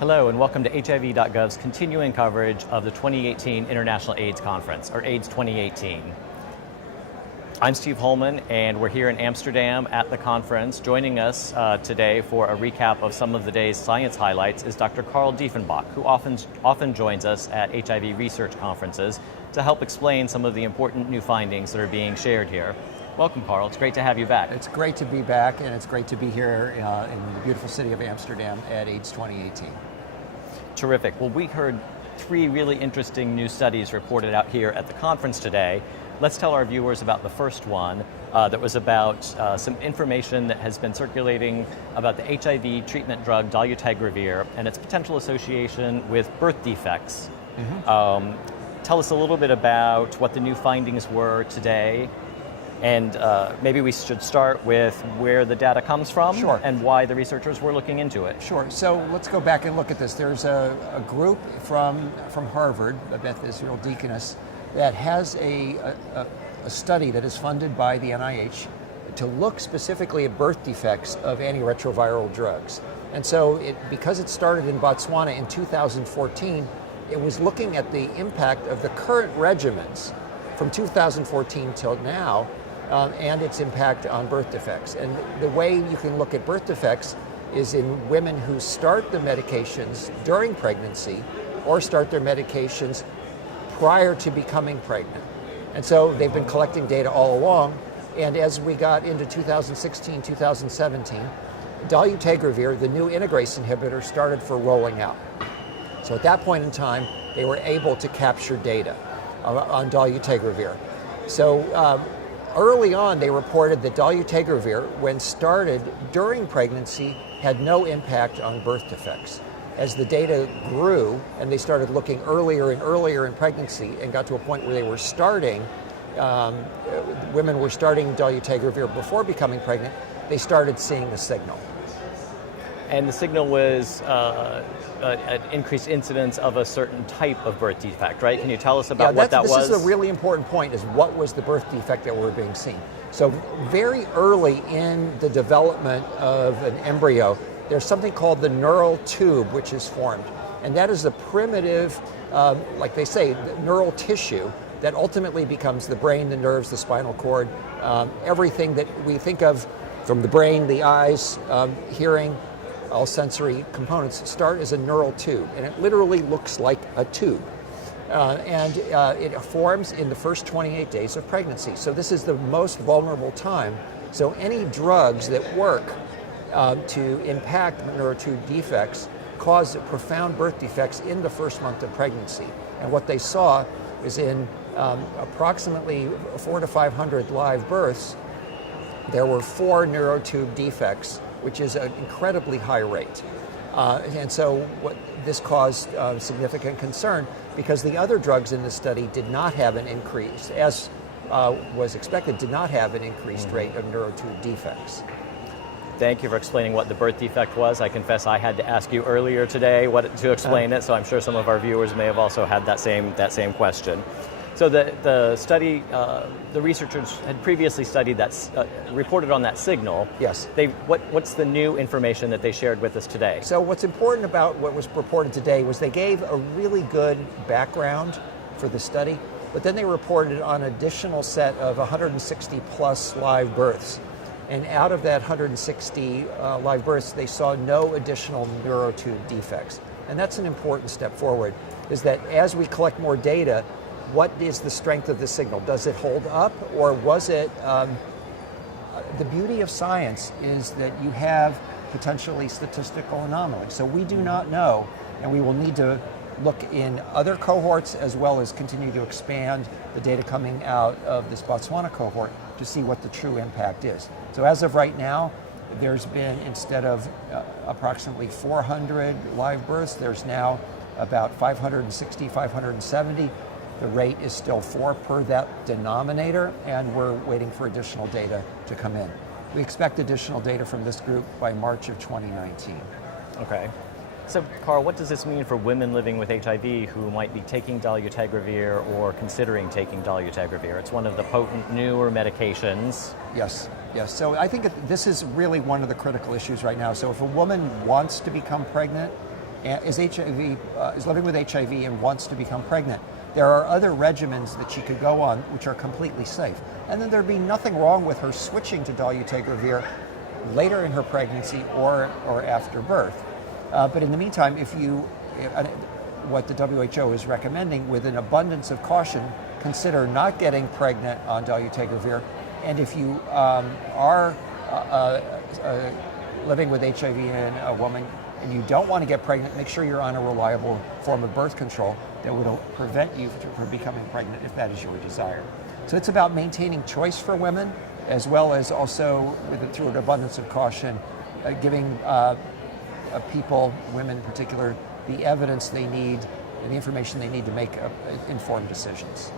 Hello and welcome to HIV.gov's continuing coverage of the 2018 International AIDS Conference, or AIDS 2018. I'm Steve Holman and we're here in Amsterdam at the conference. Joining us today for a recap of some of the day's science highlights is Dr. Carl Dieffenbach, who often joins us at HIV research conferences to help explain some of the important new findings that are being shared here. Welcome, Carl. It's great to have you back. It's great to be back, and it's great to be here in the beautiful city of Amsterdam at AIDS 2018. Terrific. Well, we heard three really interesting new studies reported out here at the conference today. Let's tell our viewers about the first one that was about some information that has been circulating about the HIV treatment drug dolutegravir and its potential association with birth defects. Tell us a little bit about what the new findings were today, and maybe we should start with where the data comes from. Sure. And why the researchers were looking into it. Sure. So let's go back and look at this. There's a group from Harvard, the Beth Israel Deaconess, that has a study that is funded by the NIH to look specifically at birth defects of antiretroviral drugs. And so because it started in Botswana in 2014, it was looking at the impact of the current regimens from 2014 till now, and its impact on birth defects. And the way you can look at birth defects is in women who start the medications during pregnancy or start their medications prior to becoming pregnant. And so they've been collecting data all along, and as we got into 2016, 2017, dolutegravir, the new integrase inhibitor, started for rolling out. So at that point in time, they were able to capture data on dolutegravir. So early on, they reported that dolutegravir, when started during pregnancy, had no impact on birth defects. As the data grew and they started looking earlier and earlier in pregnancy and got to a point where they were starting, women were starting dolutegravir before becoming pregnant, they started seeing the signal. And the signal was an increased incidence of a certain type of birth defect, right? Can you tell us about what that was? This is a really important point, is what was the birth defect that we're being seen. So very early in the development of an embryo, there's something called the neural tube, which is formed. And that is the primitive, like they say, neural tissue that ultimately becomes the brain, the nerves, the spinal cord, everything that we think of from the brain, the eyes, hearing, all sensory components start as a neural tube, and it literally looks like a tube. It forms in the first 28 days of pregnancy. So this is the most vulnerable time. So any drugs that work to impact neurotube defects cause profound birth defects in the first month of pregnancy. And what they saw is in approximately 400 to 500 live births, there were 4 neurotube defects, which is an incredibly high rate. And so this caused significant concern, because the other drugs in the study did not have an increase, as was expected, did not have an increased rate of neurotube defects. Thank you for explaining what the birth defect was. I confess I had to ask you earlier today to explain it, so I'm sure some of our viewers may have also had that same question. So the study, the researchers had previously studied that, reported on that signal. Yes. What's the new information that they shared with us today? So what's important about what was reported today was they gave a really good background for the study, but then they reported on an additional set of 160 plus live births. And out of that 160 live births, they saw no additional neurotube defects. And that's an important step forward, is that as we collect more data, what is the strength of the signal? Does it hold up, or was it, the beauty of science is that you have potentially statistical anomalies. So we do not know, and we will need to look in other cohorts as well as continue to expand the data coming out of this Botswana cohort to see what the true impact is. So as of right now, there's been, instead of approximately 400 live births, there's now about 560, 570. The rate is still 4 per that denominator, and we're waiting for additional data to come in. We expect additional data from this group by March of 2019. Okay. So, Carl, what does this mean for women living with HIV who might be taking dolutegravir or considering taking dolutegravir? It's one of the potent newer medications. Yes. So I think this is really one of the critical issues right now. So if a woman wants to become pregnant, is living with HIV and wants to become pregnant, there are other regimens that she could go on which are completely safe. And then there'd be nothing wrong with her switching to dolutegravir later in her pregnancy or after birth. But in the meantime, what the WHO is recommending, with an abundance of caution, consider not getting pregnant on dolutegravir. And if you are living with HIV in a woman and you don't want to get pregnant, make sure you're on a reliable form of birth control that would prevent you from becoming pregnant if that is your desire. So it's about maintaining choice for women, as well as also, through an abundance of caution, giving people, women in particular, the evidence they need and the information they need to make informed decisions.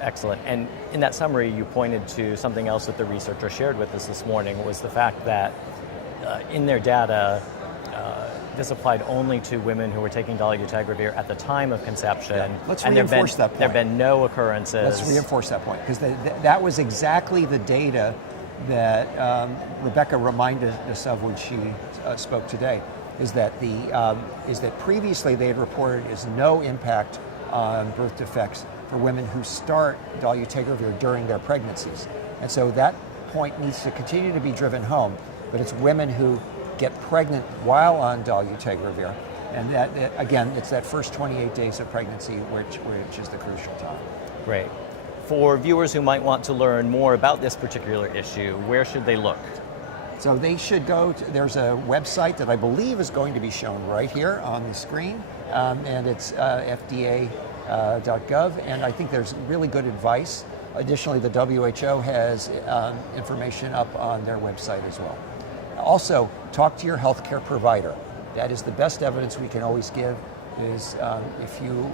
Excellent. And in that summary, you pointed to something else that the researcher shared with us this morning, was the fact that in their data, this applied only to women who were taking dolutegravir at the time of conception. Yeah. Let's reinforce that point. There have been no occurrences. Let's reinforce that point, because that was exactly the data that Rebecca reminded us of when she spoke today, is that previously they had reported is no impact on birth defects for women who start dolutegravir during their pregnancies. And so that point needs to continue to be driven home, but it's women who get pregnant while on dolutegravir. And that, again, it's that first 28 days of pregnancy which is the crucial time. Great. For viewers who might want to learn more about this particular issue, where should they look? So they should go there's a website that I believe is going to be shown right here on the screen, and it's fda.gov, and I think there's really good advice. Additionally, the WHO has information up on their website as well. Also, talk to your healthcare provider. That is the best evidence we can always give, is if you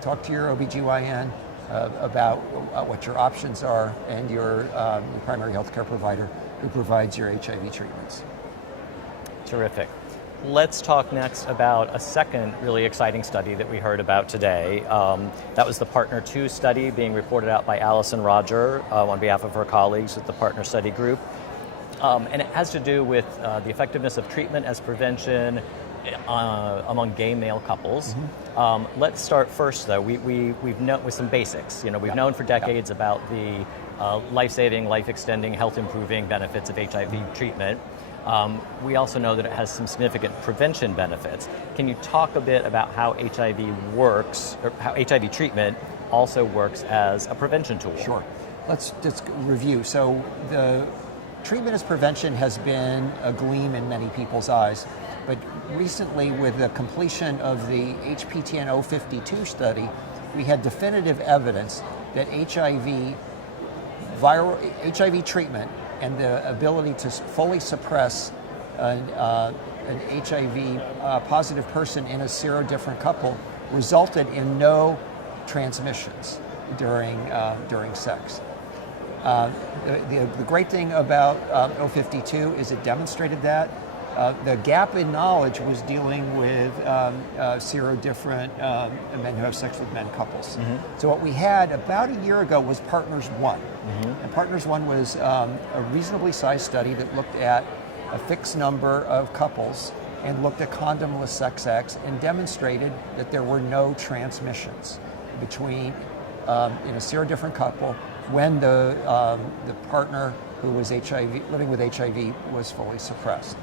talk to your OBGYN about what your options are, and your primary healthcare provider who provides your HIV treatments. Terrific. Let's talk next about a second really exciting study that we heard about today. That was the Partner 2 study being reported out by Alison Roger on behalf of her colleagues at the Partner Study Group. And it has to do with the effectiveness of treatment as prevention among gay male couples. Mm-hmm. Let's start first, though. We've known with some basics. We've known for decades about the life-saving, life-extending, health-improving benefits of HIV treatment. We also know that it has some significant prevention benefits. Can you talk a bit about how HIV works, or how HIV treatment also works as a prevention tool? Sure. Let's just review. So the treatment as prevention has been a gleam in many people's eyes, but recently, with the completion of the HPTN 052 study, we had definitive evidence that HIV treatment and the ability to fully suppress an HIV positive person in a serodifferent couple resulted in no transmissions during sex. The great thing about 052 is it demonstrated that. The gap in knowledge was dealing with serodifferent men who have sex with men couples. Mm-hmm. So what we had about a year ago was Partners 1. Mm-hmm. And Partners 1 was a reasonably sized study that looked at a fixed number of couples and looked at condomless sex acts and demonstrated that there were no transmissions between in a serodifferent couple when the partner who was living with HIV was fully suppressed.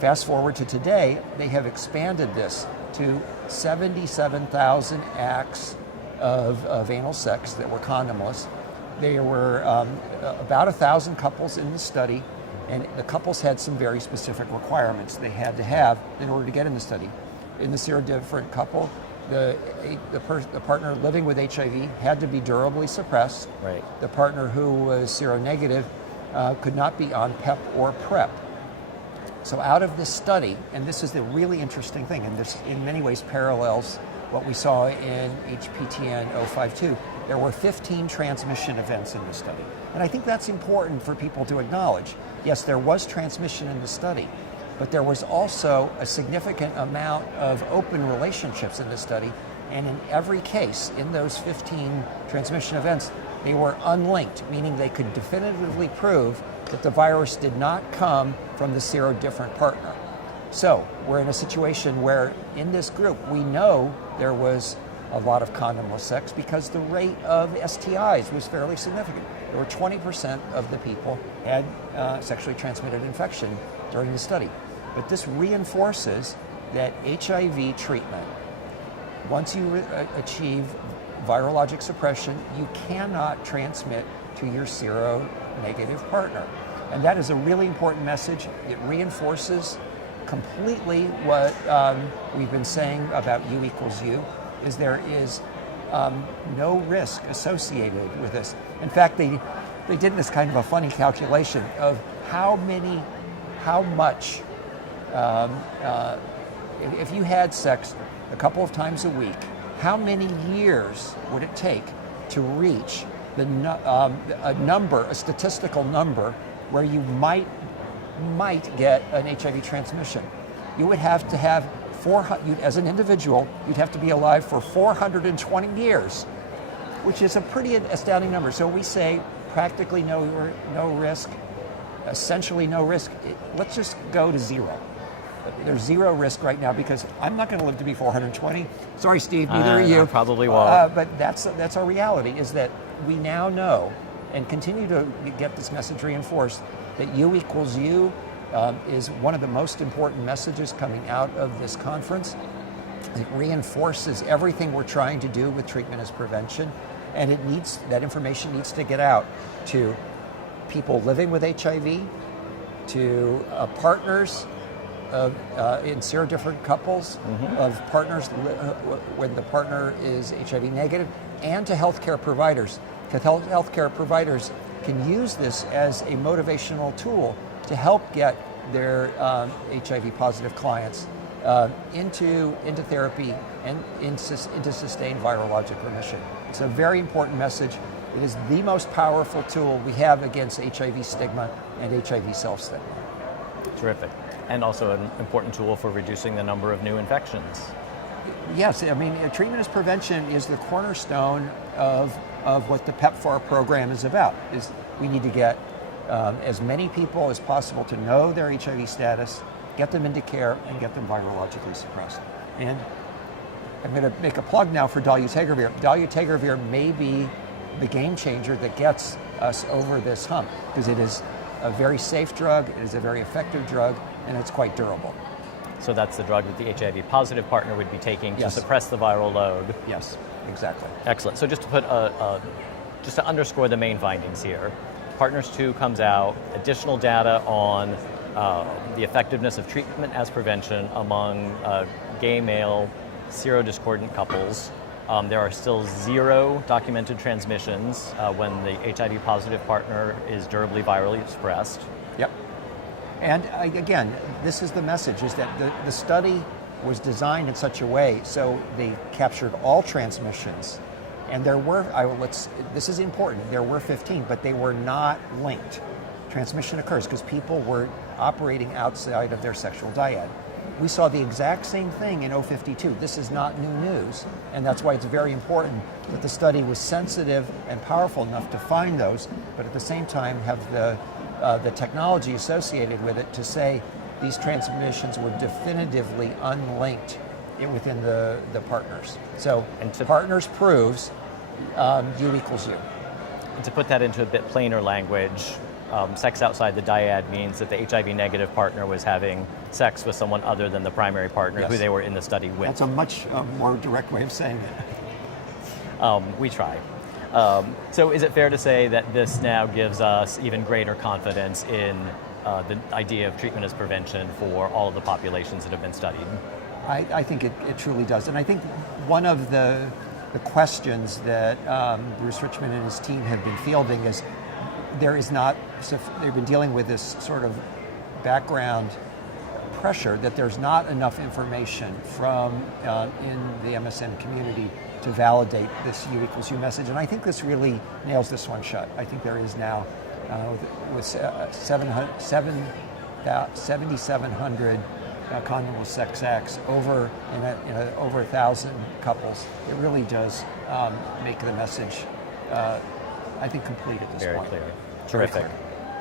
Fast forward to today, they have expanded this to 77,000 acts of anal sex that were condomless. There were about 1,000 couples in the study, and the couples had some very specific requirements they had to have in order to get in the study. In the serodifferent couple, the partner living with HIV had to be durably suppressed. Right. The partner who was seronegative could not be on PEP or PrEP. So out of this study, and this is the really interesting thing, and this in many ways parallels what we saw in HPTN 052, there were 15 transmission events in the study. And I think that's important for people to acknowledge. Yes, there was transmission in the study, but there was also a significant amount of open relationships in the study, and in every case, in those 15 transmission events, they were unlinked, meaning they could definitively prove that the virus did not come from the serodifferent partner. So we're in a situation where in this group, we know there was a lot of condomless sex because the rate of STIs was fairly significant. There were 20% of the people had sexually transmitted infection during the study. But this reinforces that HIV treatment, once you achieve virologic suppression, you cannot transmit to your seronegative partner. And that is a really important message. It reinforces completely what we've been saying about U equals U, is there is no risk associated with this. In fact, they did this kind of a funny calculation of how much, if you had sex a couple of times a week, how many years would it take to reach a statistical number where you might get an HIV transmission? You would have to have as an individual, you'd have to be alive for 420 years, which is a pretty astounding number. So we say practically no risk, essentially no risk. Let's just go to zero. There's zero risk right now because I'm not going to live to be 420. Sorry, Steve, neither are you. I probably won't. But that's our reality, is that we now know and continue to get this message reinforced that U equals U is one of the most important messages coming out of this conference. It reinforces everything we're trying to do with treatment as prevention, and that information needs to get out to people living with HIV, to partners in serodifferent couples, of partners when the partner is HIV negative, and to healthcare providers, because healthcare providers can use this as a motivational tool to help get their HIV positive clients into therapy and into sustained virologic remission. It's a very important message. It is the most powerful tool we have against HIV stigma and HIV self-stigma. Terrific. And also an important tool for reducing the number of new infections. Yes, I mean, treatment as prevention is the cornerstone of what the PEPFAR program is about. Is we need to get as many people as possible to know their HIV status, get them into care, and get them virologically suppressed. And I'm going to make a plug now for dolutegravir. Dolutegravir may be the game changer that gets us over this hump, because it is a very safe drug, it is a very effective drug, and it's quite durable. So that's the drug that the HIV positive partner would be taking to Yes. suppress the viral load. Yes, exactly. Excellent. So just to put just to underscore the main findings here, Partners 2 comes out, additional data on the effectiveness of treatment as prevention among gay male serodiscordant couples. There are still 0 documented transmissions when the HIV positive partner is durably virally suppressed. Yep. And again, this is the message, is that the study was designed in such a way so they captured all transmissions. And there were, this is important, there were 15, but they were not linked. Transmission occurs because people were operating outside of their sexual dyad. We saw the exact same thing in 052. This is not new news, and that's why it's very important that the study was sensitive and powerful enough to find those, but at the same time have the technology associated with it to say these transmissions were definitively unlinked within the partners. So partners proves U equals U. And to put that into a bit plainer language, sex outside the dyad means that the HIV negative partner was having sex with someone other than the primary partner who they were in the study with. That's a much more direct way of saying it. We try. So is it fair to say that this now gives us even greater confidence in the idea of treatment as prevention for all of the populations that have been studied? I think it truly does. And I think one of the questions that Bruce Richmond and his team have been fielding is they've been dealing with this sort of background pressure that there's not enough information from in the MSM community to validate this U equals U message. And I think this really nails this one shut. I think there is now, with 7,700 condomless sex acts over 1,000 couples, it really does make the message, I think, complete at this point. Very clear. Terrific.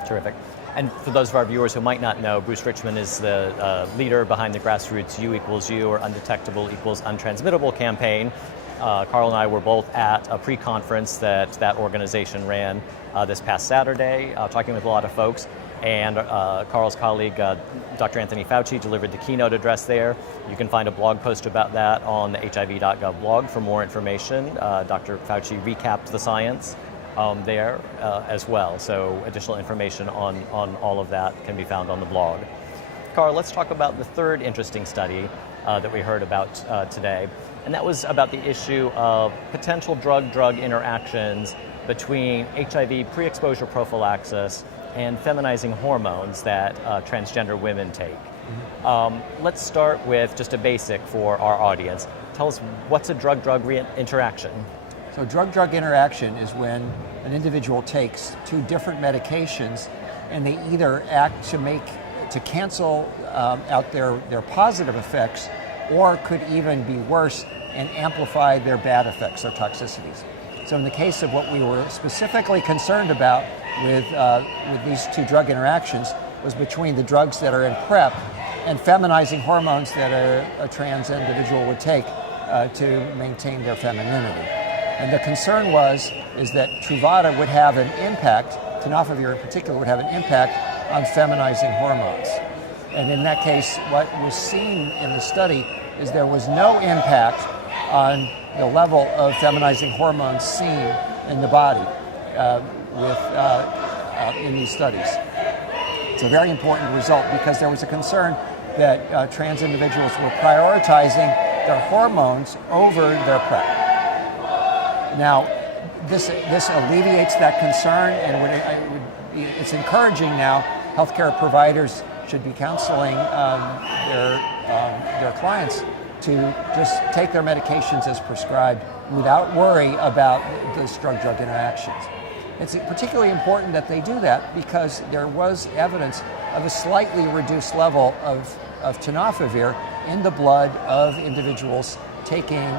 Terrific. And for those of our viewers who might not know, Bruce Richmond is the leader behind the grassroots U equals U, or Undetectable equals Untransmittable campaign. Carl and I were both at a pre-conference that organization ran this past Saturday, talking with a lot of folks. And Carl's colleague, Dr. Anthony Fauci, delivered the keynote address there. You can find a blog post about that on the HIV.gov blog for more information. Dr. Fauci recapped the science there as well. So additional information on all of that can be found on the blog. Carl, let's talk about the third interesting study that we heard about today. And that was about the issue of potential drug-drug interactions between HIV pre-exposure prophylaxis and feminizing hormones that transgender women take. Let's start with just a basic for our audience. Tell us, what's a drug-drug interaction? So drug-drug interaction is when an individual takes two different medications and they either act to cancel out their positive effects, or could even be worse and amplify their bad effects, their toxicities. So in the case of what we were specifically concerned about with these two drug interactions was between the drugs that are in PrEP and feminizing hormones that a trans individual would take to maintain their femininity. And the concern is that Truvada would have an impact, tenofovir in particular would have an impact on feminizing hormones. And in that case, what was seen in the study is there was no impact on the level of feminizing hormones seen in the body in these studies. It's a very important result because there was a concern that trans individuals were prioritizing their hormones over their PrEP. Now, this alleviates that concern, and it's encouraging now. Healthcare providers should be counseling their clients to just take their medications as prescribed without worry about those drug-drug interactions. It's particularly important that they do that because there was evidence of a slightly reduced level of tenofovir in the blood of individuals taking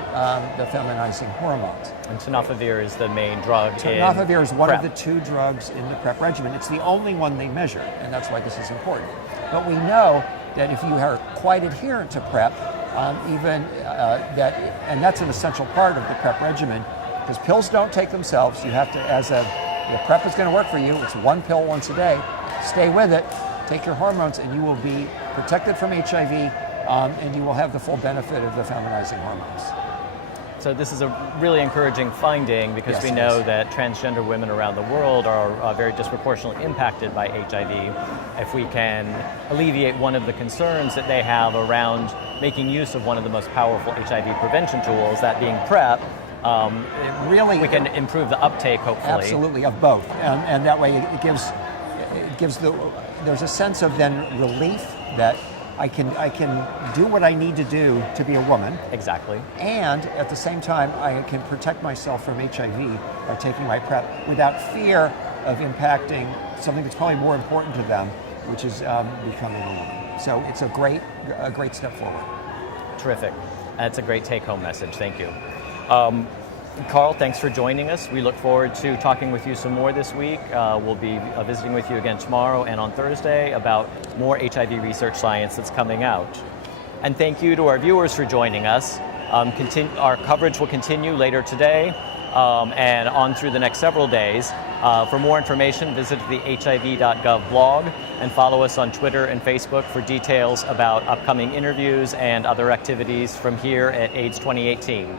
the feminizing hormones. And tenofovir is the main drug. Tenofovir is one PrEP. of the two drugs in the PrEP regimen. It's the only one they measure, and that's why this is important. But we know that if you are quite adherent to PrEP, and that's an essential part of the PrEP regimen, because pills don't take themselves. You have to, if PrEP is going to work for you, it's one pill once a day. Stay with it, take your hormones, and you will be protected from HIV, and you will have the full benefit of the feminizing hormones. So this is a really encouraging finding because we know that transgender women around the world are very disproportionately impacted by HIV. If we can alleviate one of the concerns that they have around making use of one of the most powerful HIV prevention tools, that being PrEP, we can improve the uptake, hopefully. Absolutely, of both, and that way it gives there's a sense of then relief that I can do what I need to do to be a woman. Exactly. And at the same time, I can protect myself from HIV by taking my PrEP without fear of impacting something that's probably more important to them, which is becoming a woman. So it's a great step forward. Terrific. That's a great take-home message. Thank you. Carl, thanks for joining us. We look forward to talking with you some more this week. We'll be visiting with you again tomorrow and on Thursday about more HIV research science that's coming out. And thank you to our viewers for joining us. Our coverage will continue later today and on through the next several days. For more information, visit the HIV.gov blog and follow us on Twitter and Facebook for details about upcoming interviews and other activities from here at AIDS 2018.